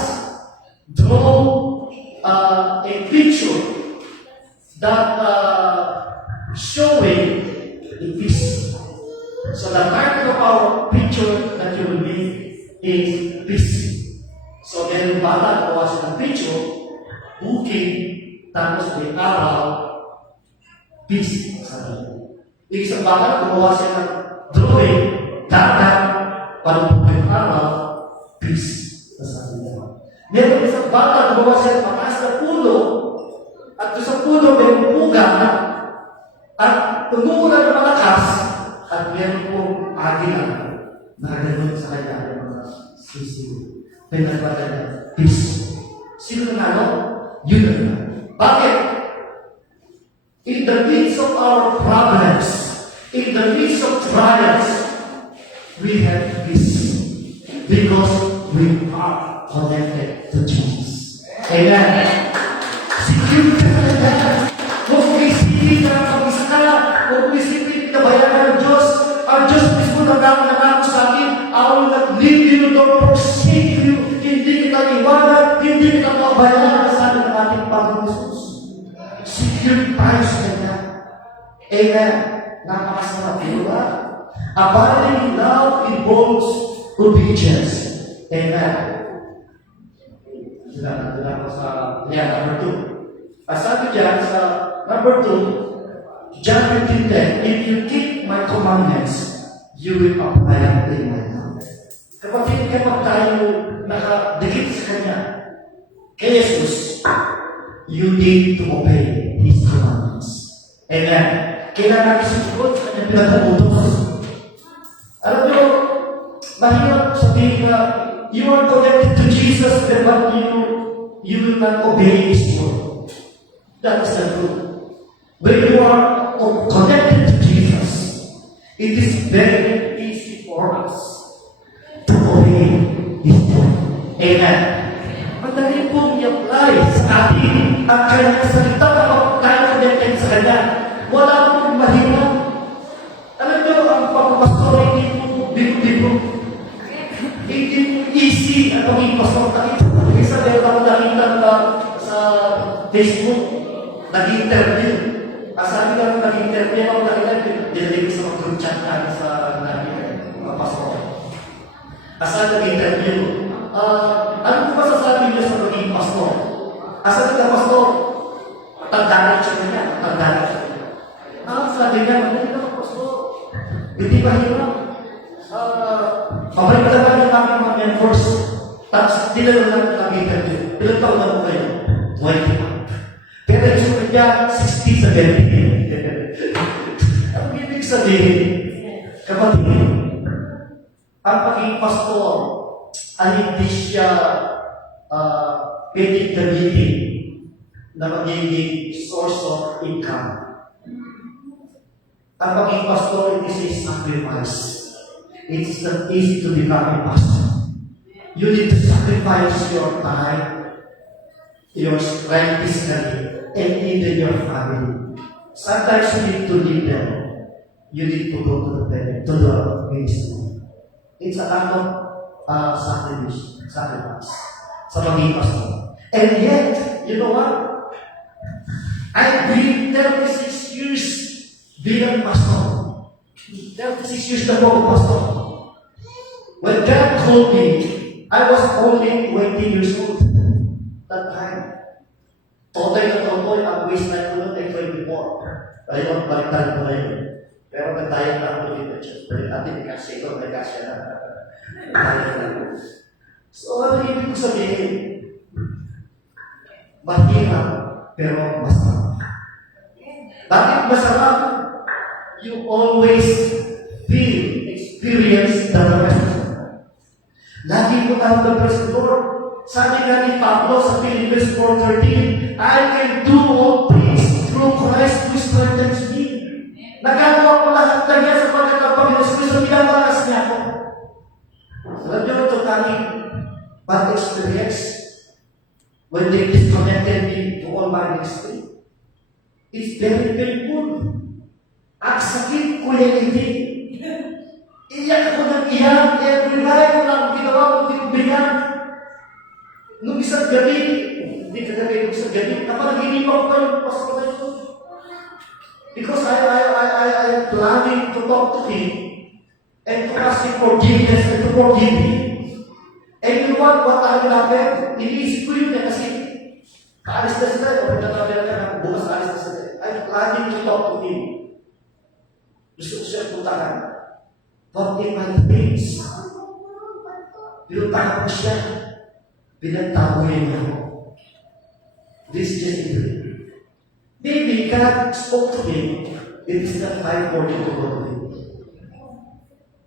draw a picture that showing a peace. So the title of our picture that you will make is peace. So then bata gawa siya ng picture, booking, tapos may araw, peace sa iyo. Ibig sa bata gumawa siya ng drawing, dagat, parang may araw, peace sa iyo. Meron isang bata gumawa siya ng mataas na pulo, at sa pulo may umuga, at umuulan ng malakas, at meron pong agila na gano'n sa kanya ng mga sisiw. Pinagpata niya, peace. Sino na ano? Yun na. Bakit? In the midst of our problems, in the midst of trials, we have peace. Because we are connected to Jesus. Amen. Secure ka na. Huwag mo isipin na mag-isa ka. Huwag mo isipin na bayaran ng Diyos. Ang Diyos mismo nangako sa akin, I will not leave you nor forsake you. Hindi kita iwanan, hindi kita mabayaran sa atin ng ating Panginoon Jesus. Secure tayo sa Kanya. Amen. Napakasarap yun ba? Abiding love involves obedience. Amen. Sila ko sa number 2. Sabi dyan sa number 2, John 15:10, if you keep my commandments, you will apply in my life. Kapag tayo nakadikit sa Kanya, kay Jesus, you need to obey His commandments. Amen. Kailangan natin susunod sa Kanyang pinag-uutos. Alam nyo, mahirap sabihin na you are connected to Jesus, but you will not obey His word. That is the truth. When you are connected to Jesus, it is very easy for us to obey His word. Amen. Madali pong i-apply sa atin ang kanyang salita kapag tayo connected sa kanya. Wala pong mahirap. Alam niyo, ang pagpapastor, hindi po bigo-bigo. Hindi po easy ang pagiging pastor. Isa meron ako nakita sa Facebook, nag-interview. Sabi ka nung nag-interview ako nakita, dinalik sa mga group chat namin sa mga pastor. Asa nag-interview. Ano po masasabi niyo sa pagiging pastor? Asa nagka-pastor? Tagdanan siya niya. Tagdanan siya niya. Sabi niya, madali na pastor. Hindi ba hirap? Pabalik talaga niya namin mga members. Tapos, dinalo lang nag-interview. Ilang taon na po kayo? 25. Pero yung sumunod niya, 60 sa 70. Ang ibig sabihin, kapatid, ang pagiging pastor ay hindi siya pwedeng gamitin na magiging source of income. Ang pagiging pastor, it is a sacrifice. It's not easy to become a pastor. You need to sacrifice your time, your strength physically, and even your family. Sometimes you need to leave them. You need to go to the ministry. It's a kind of sacrifice sa pagiging pastor. And yet, you know what? I've been 36 years being pastor. 36 years na po ako pastor. When God called me, I was only 20 years old that time. Totoy na totoy, ang waistline ko noon ay 24. Ayun, baliktad ko na yun. Pero nagtayang na ako dito. Balik natin, kasi ito, may kasya na. So, ano ibig ko sabihin? Mahirap, pero masarap. Bakit masarap? You always experience the rest. Lagi ko tayo nag-praise the Lord. Sabi nga ni Pablo sa Philippians 4:13, I can do all things through Christ who strengthens me. Nagagawa ko lahat na niya sa pagkakapag-Diyos Kristo, pinapalakas niya ako. Alam niyo, totally bad experience when they disconnected me to all my ministry. It's very painful. At sakit ko yung hindi. Iyak ako ng iyak, every night ko lang ginawa ko tinubingan. Nung isang gabi, hindi kagabi, nung isang gabi, napanaginipa ko pa yung pastor na yun. Because I am planning to talk to him and to ask him forgiveness and to forgive him. And you know what will happen? Iniisip ko yun kasi kaalis na sila, o pinatabi na ka, bukas kaalis na sila. I'm planning to talk to him. Gusto ko siya puntahan. But in my dreams, pinuntahan ko siya. Pinagtabuhin niya ako. This is just a dream. Maybe God spoke to him. It is not time for him to go to him.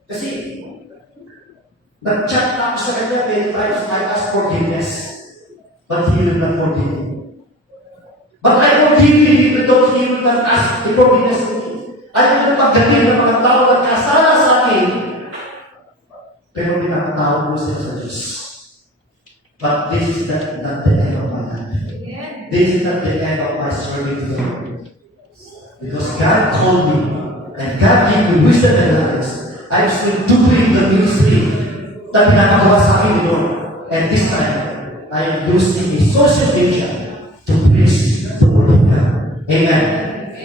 Kasi, nag-chat na ako sa kanya many times. I ask forgiveness. But he will not forgive me. But I forgive him even though he will not ask forgiveness to me. Ayaw na pagdating ng mga tao na kasala sa akin. Pero pinakatawag mo siya sa Diyos. But this is not the end of my life. This is not the end of my serving to the Lord. Because God called me, and God gave me wisdom and knowledge. I'm still doing the ministry na pinakagawa sa akin, Lord. And this time, I am using a social media to preach the word of God. Amen.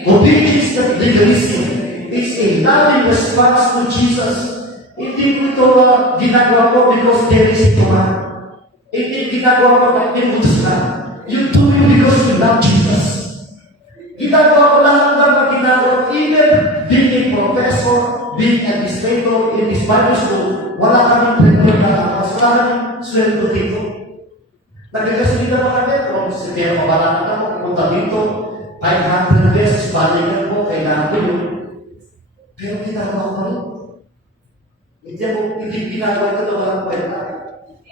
Obedience to legalism is a loving response to Jesus. Hindi ko ito ginagawa ko because there is a command. Hindi ginagawa ko na pinutos na. You do it because you love Jesus. Ginagawa ko lahat ng ginagawa, even being a professor, being an administrator in this Bible school, wala kaming prepare na lakas, wala kaming sweldo dito. Nagkakasalita na kami, kung sige, mabalakad ako, pumunta dito, 500 pesos, balikan ko, kailangan ko yun. Pero ginagawa ko rin. Hindi ginagawa ito na walang kwenta.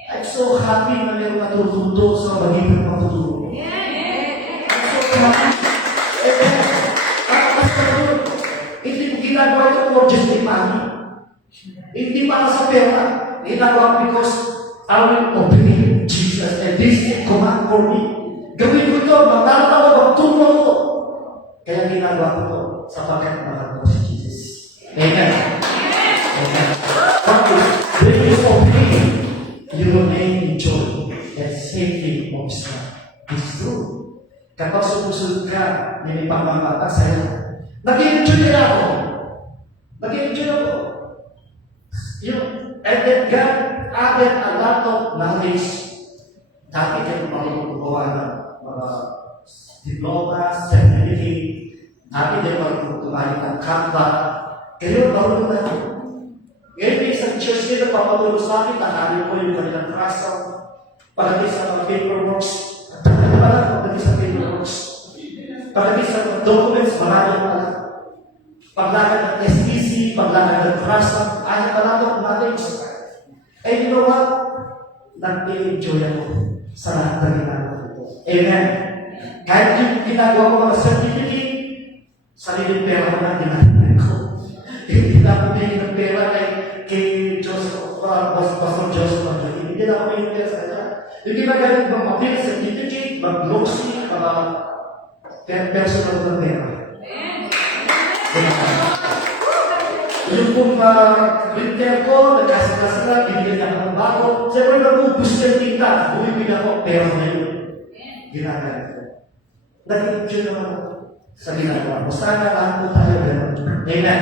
I'm so happy na mayroong natututo sa magiging matutulong. I'm so happy. Hindi ko ginagawa ito for just the money. Hindi para sa pera. Ginagawa because I will obey Jesus and this is a command for me. Gawin ko ito, maglalata ko, magtulong ko. Kaya ginagawa ko ito sapagkat mahal ko si Jesus. Amen. Amen. When you obey, you remain in joy and safety of God. It's true. Kapag sumusunod ka, may pamamatak sa'yo. Nag-enjoy na ako. Nag-enjoy ako. And then God added a lot of knowledge. Dati kayo magagawa ng mga diploma, certificate. Dati kayo magagawa ng Canva. Kayo, marunong na ako. Ngayon, isang church nila papatulong sa akin, nakalim ko yung kanilang custom, palagi sa mga paperworks, palagi sa paperworks, palagi sa documents, maraming pala. Paglakad ng STC, paglakad ng custom, ay pala ng knowledge. And you know what? Nag-enjoy ako sa lahat na ginagawa ko. Amen. Kahit yung ginagawa ko mga certificate, sariling pera ko na ginagawa ko. Hindi na ako bigyan ng pera kay Joseph, Pastor Joseph Manjali. Hindi na ako bigyan ng pera sa kanya. Yung ginagawa ko, mapili certificate, mag-glossy, mga personal na pera. Yung pong printer ko, nagkasakasa na, binigyan ako ng bago. Siyempre, nag-ubus yung tinta. Bumibili ako, pera na yun. Ginagawa ko. Nag-enjoy naman ako sa ginagawa ko. Sana lahat po tayo gano'n. Amen.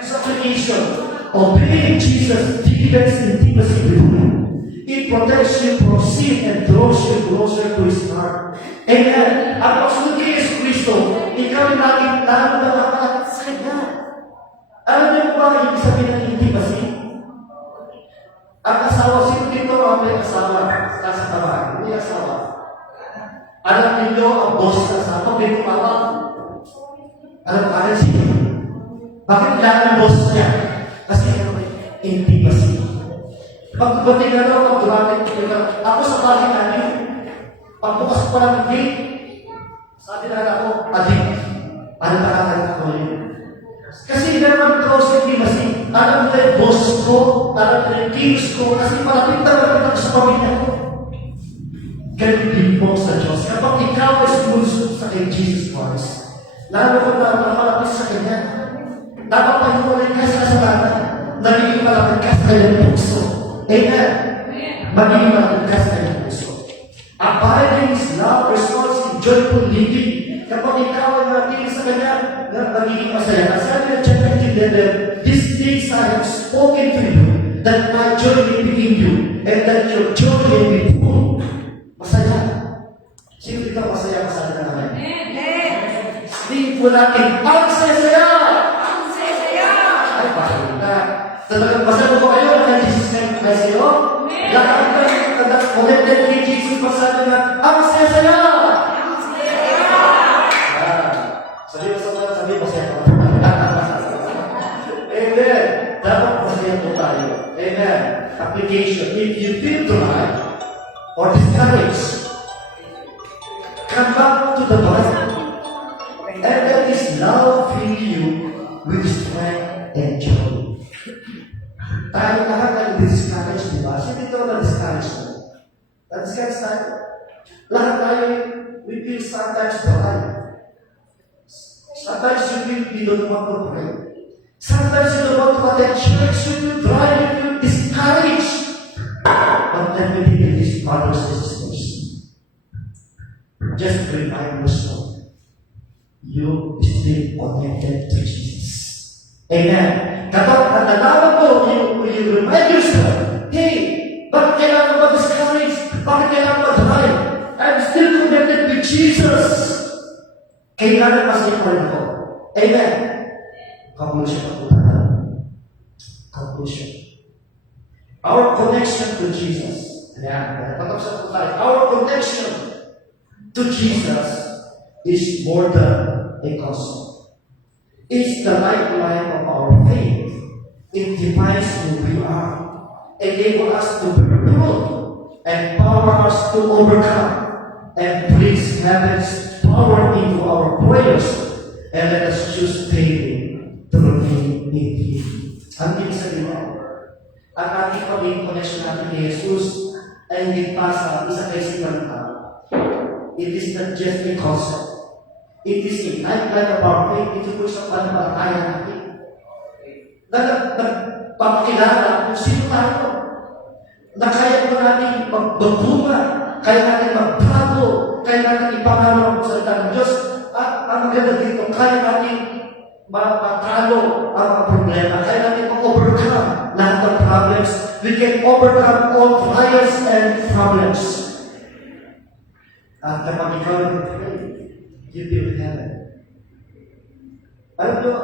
Supplication. Obeying Jesus deepens intimacy with Him. It protects you from sin and draws you closer to His heart. Amen. At pagsunod kay Yesu Cristo, ikaw yung laging nararamdaman sa Kanya. Alam niyo ba yung sabihin ng intimacy? Ang asawa, sino dito ang may asawa sa tabahan? May asawa. Alam niyo ang boss sa asawa, may tumawag. Alam ka sino? Bakit kailangan ang boss niya? Kasi intimacy. Pagbuti ka daw, pagdumating ka, ako sa bahay namin, pagbukas ko lang ng gate, sabi na ako, adik, ano talaga ako yun? Kasi naman close intimacy, alam nila yung boss ko, alam nila yung kilos ko, kasi malapit na ako sa pamilya ko. Ganun din po sa Diyos. Kapag ikaw ay sumunod sa kay Jesus Christ, lalo ko na malapit sa Kanya, napapahiwalay ka sa kasalanan, nagiging malapit ka sa kanyang puso. Amen. Magiging malapit ka sa kanyang puso. Abiding His love results in joyful living. Kapag ikaw ay nakikinig sa Kanya, nagiging masaya. Kasi sabi ng chapter 11, these things I have spoken to you, that my joy may be in you, and that your joy may be full. Masaya. Sino ikaw masaya kasama na namin? Hindi po natin, ang saya-saya! Ay, bakit na? Talagang masaya po kayo na Jesus name ay sa'yo? Lahat kayo, connected kay Jesus, masabi na, ang saya-saya! Sabi masaya po. Amen. Dapat masaya po tayo. Amen. Application. If you feel dry or discouraged, come back to the Bible. And let His love fill you with strength and joy. Tayo lahat ay discouraged, di ba? Sino dito na-discouraged mo? Na-discouraged tayo? Lahat tayo, we feel sometimes dry. Sometimes you don't want to pray. Sometimes you don't want to attend church. You feel dry, you feel discouraged. But let me give you these brothers and sisters. Just remind yourself, you still connected to Jesus. Amen. Kapag nalaman mo, you remind yourself, hey, bakit kailangan ba discouraged? Bakit kailangan ba dry? I'm still connected to Jesus. Kailangan masaya pa rin ako. Amen. Conclusion po tayo. Conclusion. Our connection to Jesus. Ayan. Patapos po tayo. Our connection to Jesus is more than a custom. It's the lifeline of our faith. It defines who we are. Enable us to be fruit, empower us to overcome, and brings heaven's power into our prayers, and let us choose daily to remain 18. Ang ibig sabihin mo, ang ating pagiging connection natin kay Jesus ay hindi pa sa isa kaisipan ng tao. It is not just a concept. It is a lifeline of our faith. Ito po sa pananampalataya natin. Nagpapakilala kung sino tayo. Na kaya po natin magbagunga, kaya natin magbago, kaya natin ipangalaw ang salita ng Diyos. At ang maganda dito, kaya natin matalo ang mga problema, kaya natin ma-overcome lahat ng problems. We can overcome all trials and problems. At kapag ikaw nag-pray, you build heaven. Alam nyo,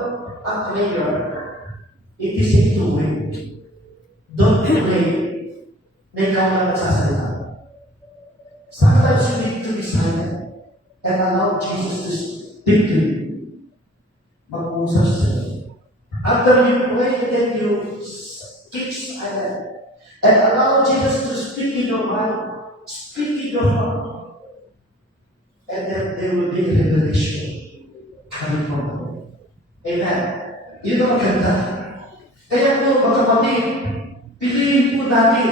ang prayer, it is a two-way. Don't pray na ikaw na nagsasalita. Sometimes you need to be silent and allow Jesus to speak to you. Mag-uusap siya. After you pray, then you keep silent and allow Jesus to speak in your mind, speak in your heart. And then there will be a revelation coming from the Lord. Amen. Yun ang maganda. Kaya po, mga kapatid, piliin po natin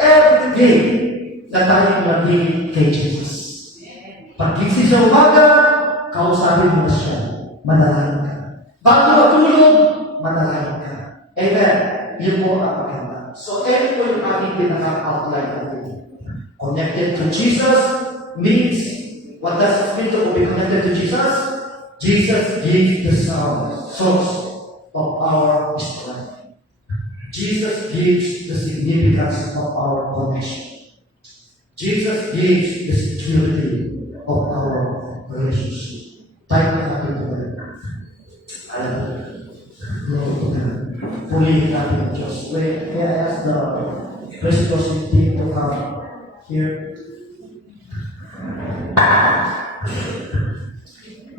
every day na tayo maging kay Jesus. Pag-gising sa umaga, kausapin mo siya. Manalangin ka. Bago matulog, manalangin ka. Amen. Yun po ang maganda. So, ito po yung aking pinaka-outline natin. Connected to Jesus means, what does it mean to be connected to Jesus? Jesus gives the source of our strength. Jesus gives the significance of our connection. Jesus gives the security of our relationship. Tayo na natin ito. Alam mo, glory to God. Purihin natin ang Diyos. May I ask the presidency team to come here?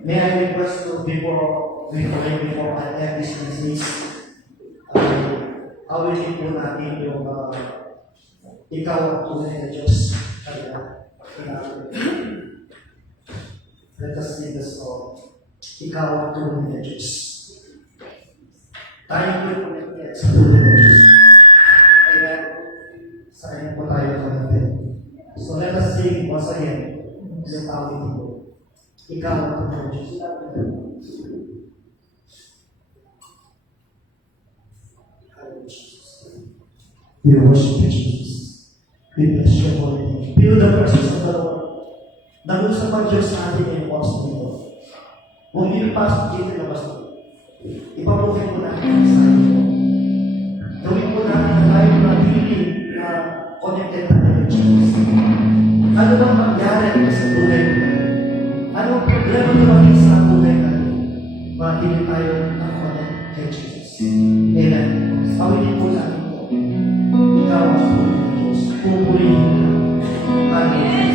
May I request to before I end this message, awilin po natin yung ikaw ang tunay na Diyos. Kaya, let us sing the song. Ikaw ang tunay na Diyos. Tayo po yung connected sa tunay na Diyos. Amen. Sa kanya po tayo connected. So let us sing once again yung awilin po. Ikaw ang tunay na Diyos. We worship you, Jesus. We bless your holy name. Feel the presence of the Lord. Nag-usap ang Diyos sa atin ngayong oras nito. Huwag niyo pasok dito na basta. Ipapukit mo natin ang sa inyo. Gawin po natin na tayo natili na connected natin ng Jesus. Ano bang mangyari sa buhay natin? Ano ang problema na maging sa buhay natin? Matili tayo na connect kay Jesus. Amen. Pawinin po natin po. Ikaw ang tunay na Diyos. Pupurihin ka. Amen.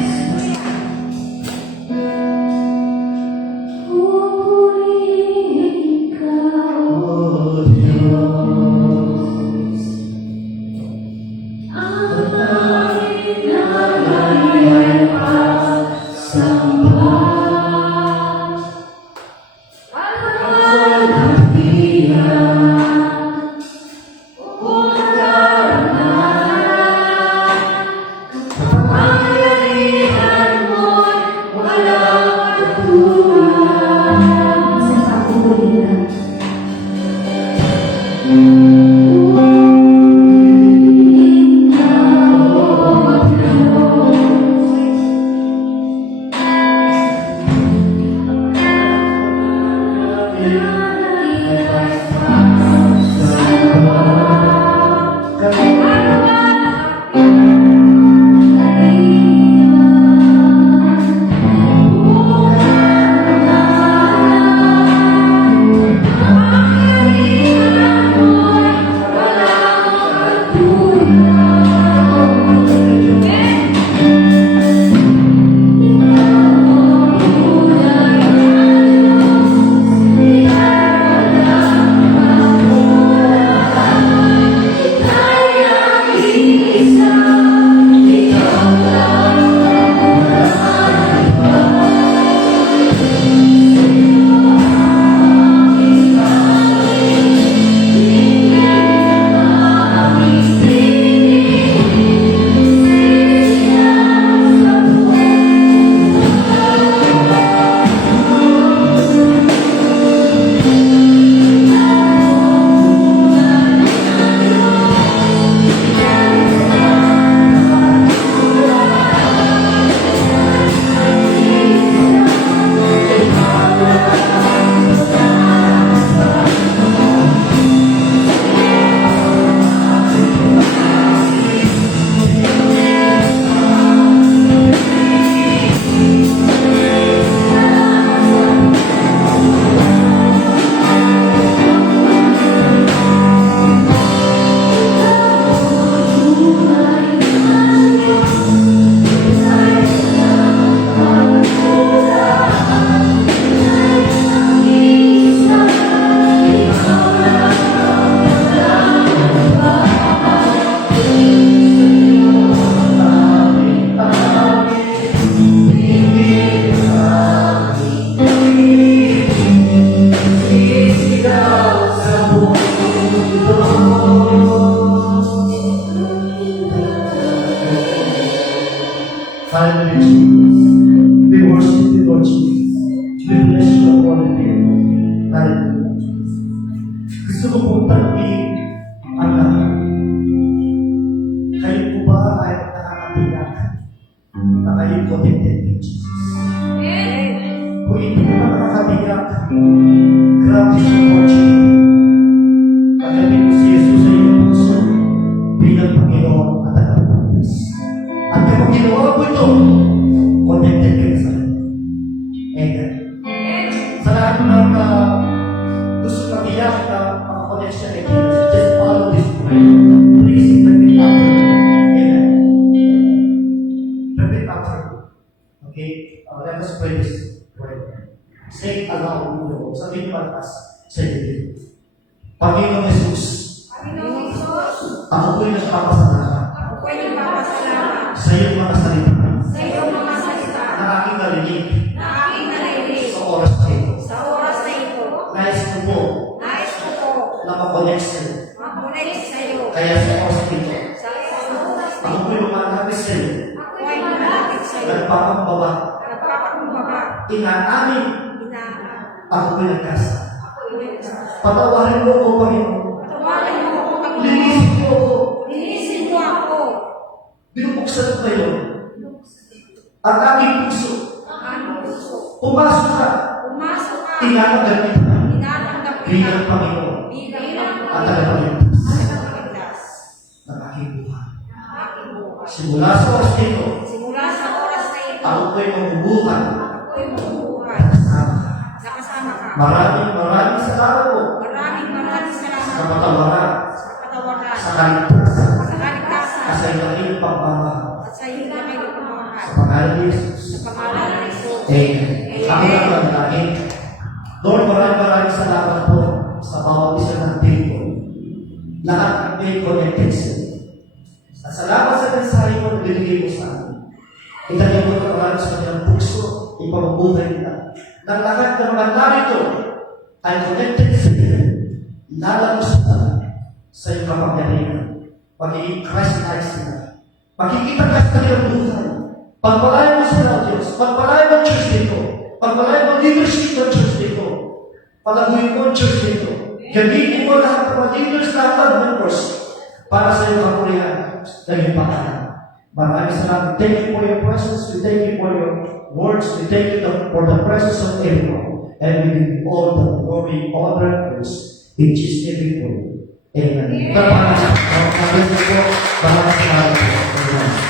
Hallelujah, Jesus. We worship you, Lord Jesus. We bless your holy name. Hallelujah, Jesus. Gusto ko pong tanungin ang lahat. Kayo po ba ay nakakatiyak na kayo connected with Jesus? Kung hindi ko pa nakakatiyak, grabe sa opportunity. Pagdating mo si Jesus sa iyong puso bilang Panginoon at Tagapagligtas. At kapag ginawa mo ito, connected kayo sa Kanya. Amen. Sa lahat ng gusto na tiyak na makakonect siya kay Jesus, just follow this way. Please repeat after me. Amen. Repeat after me. Okay? Let us pray this prayer. Say it aloud. Sabihin mo malakas sa iyo. Panginoong Jesus, ako po'y nagpapasalamat sa iyong mga salita na aking narinig sa oras na ito. Nais ko po na makonect sa iyo. Kaya sa oras na ito, ako po'y lumalapit sa iyo. Nagpapakumbaba. Inaamin. Ako po'y nagkasa. Patawarin mo ako, Panginoon. Linisin mo ako. Binubuksan ko kayo. Ang aking puso. Pumasok ka. Tinatanggap kita. Bilang Panginoon. At tagapagligtas ng aking buhay. Simula sa oras nito, ako ko'y mabubuhay. Nakasama ka. Maraming salamat po sa patawaran, sa kaligtasan, sa iyong pagmamahal. Sa pangalan ni Jesus. Amen. Ako lang manalangin. Lord, maraming salamat po sa bawat isa ng dito. Lahat ng may connected sa iyo. At salamat sa mensahe mo na binigay mo sa amin. Itagyan mo na maraming sa kanyang puso, ipamubuhay nila. Nang lahat ng mga narito ay connected sa iyo. Lalabas na sa iyong kapangyarihan. Pagiging Christ-like sila. Makikita ka sa kanyang buhay. Pagpalayan mo sila, Diyos. Pagpalayan mo ang church dito. Pagpalayan mo ang leadership ng church dito. Palaguin mo ang church dito. Gamitin mo lahat ng mga leaders, lahat ng members para sa iyong kapurihan na iyong pangalan. Maraming salamat. Thank you for your presence. We thank you for your words. We thank you for the presence of everyone. And we give you all the glory, honor, and praise. In Jesus' name we pray. Amen. Maraming salamat po. Maraming salamat po. Amen.